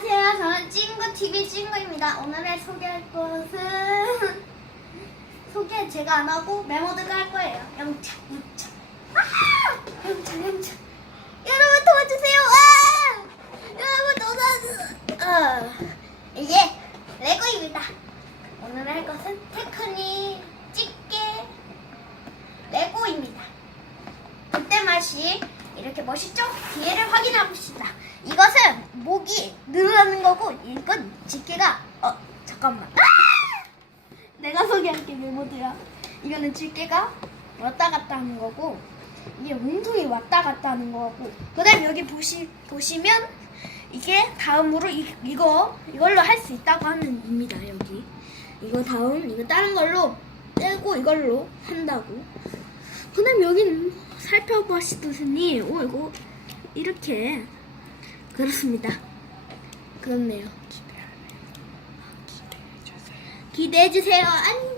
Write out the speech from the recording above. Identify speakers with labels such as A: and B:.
A: 안녕하세요. 저는 찡구 TV 찡구입니다. 오늘의 소개할 것은 소개 제가 안 하고 메모드가 할 거예요. 영차, 영차. 아! 영차, 영차. 여러분 도와주세요. 아! 여러분 도와주세요. 아, 이게 레고입니다. 오늘 할 것은 테크닉 집게 레고입니다. 그때 맛이 이렇게 멋있죠? 뒤에를 확인해 봅시다. 이것은 목이 늘 어나는 거고 이건 집게가 어 잠깐만 아! 내가 소개할 게 메모드야. 이거는 집게가 왔다 갔다 하는 거고 이게 몸통이 왔다 갔다 하는 거고 그다음 여기 보시 보시면 이게 다음으로 이, 이거 이걸로 할 수 있다고 하는 입니다 여기 이거 다음 이거 다른 걸로 떼고 이걸로 한다고 그다음 여기는 살펴보시더니 오 이거 이렇게 그렇습니다. 그렇네요. 기대해 주세요. 안녕.